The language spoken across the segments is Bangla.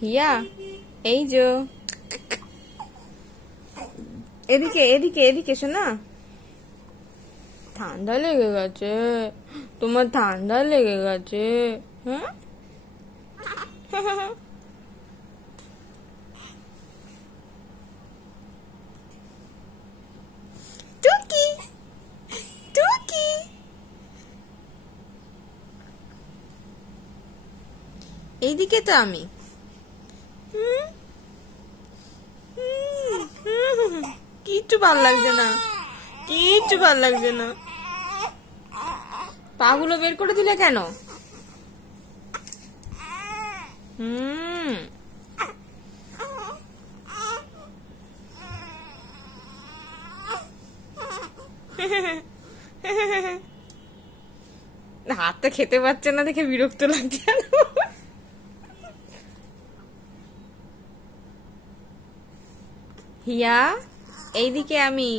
হিয়া, এই যো, এদিকে এদিকে এদিকে শোনা। ঠান্ডা লেগে গেছে তোমার, ঠান্ডা লেগে গেছে। হ্যাঁ টুকি টুকি, এইদিকে তো আমি। কিচ্ছু ভাল লাগছে না, কিচ্ছু ভাল লাগছে না। পাগুলো বের করে দিলে কেন? হাতটা খেতে পারছে না দেখে বিরক্ত লাগছে। হিয়া, এইদিকে আমি।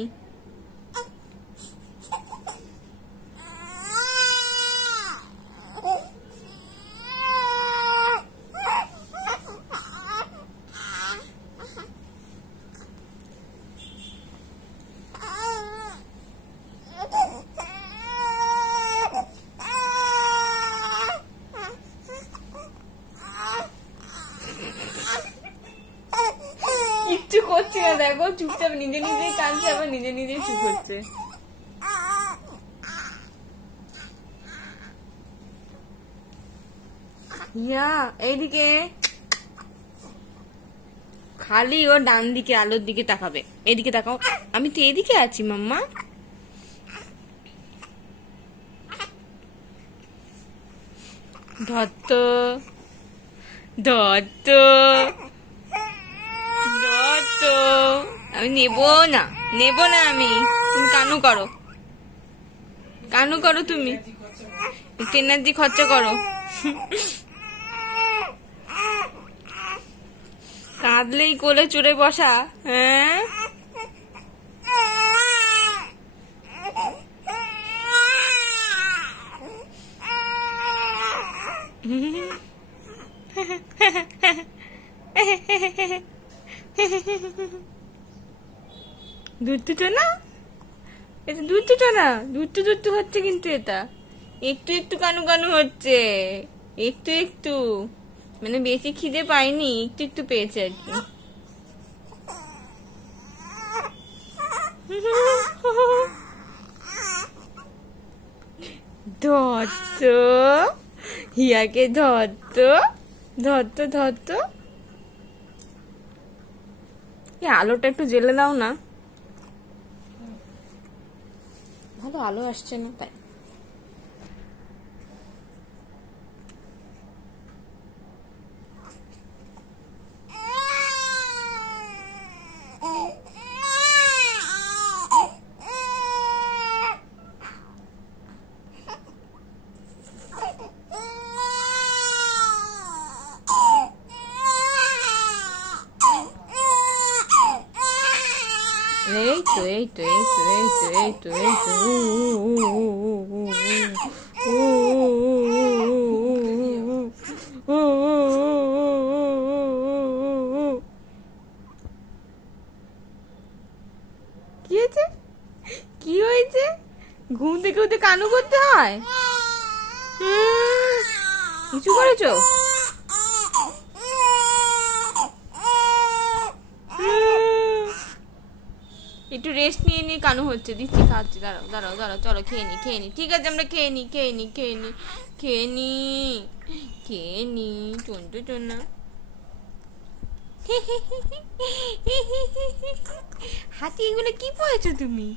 কিচ্ছু করছে না, দেখো চুপচাপ নিজে নিজেই কাঁদছে, আবার নিজে নিজেই চুপ হচ্ছে। ইয়া, এইদিকে। খালি ও ডান দিকে আলোর দিকে তাকাবে। এদিকে তাকাও, আমি তো এদিকে আছি মাম্মা। ধত্ত ধত্ত ধত্ত, আমি নেব না, নেব না আমি। তুমি কানু করো, কানু করো, তুমি এনার্জি খরচা করো। কাঁদলেই কোলে চড়ে বসা। হ্যাঁ, দুধটু না, এটা দুধটু না, দুধটু দুধটু হচ্ছে কিন্তু এটা একটু একটু কানু কানু হচ্ছে, একটু একটু, মানে বেশি খিদে পাইনি, একটু একটু পেয়েছে আর কি। ধরত হিয়াকে, ধরত ধরত ধরত। আলোটা একটু জ্বেলে দাও না, ভালো আলো আসছে না তাই। এই তো এই তো এই তো এই তো এই তো এই তো, কি হয়েছে, কি হয়েছে? ঘুম থেকে উঠে কানু করতে হয়? কিছু করেছো? একটু রেস্ট নিয়ে নিয়ে কানু হচ্ছে, দিচ্ছি, খাচ্ছি, দাঁড়াও দাঁড়াও দাঁড়াও, চলো খেয়ে নি খেয়ে নি, ঠিক আছে আমরা খেয়ে নি খেয়ে নি খেয়ে নি খেয়ে নি খেয়ে নি। চন্টু চন্না, হাতি, এগুলো কি পড়েছো তুমি?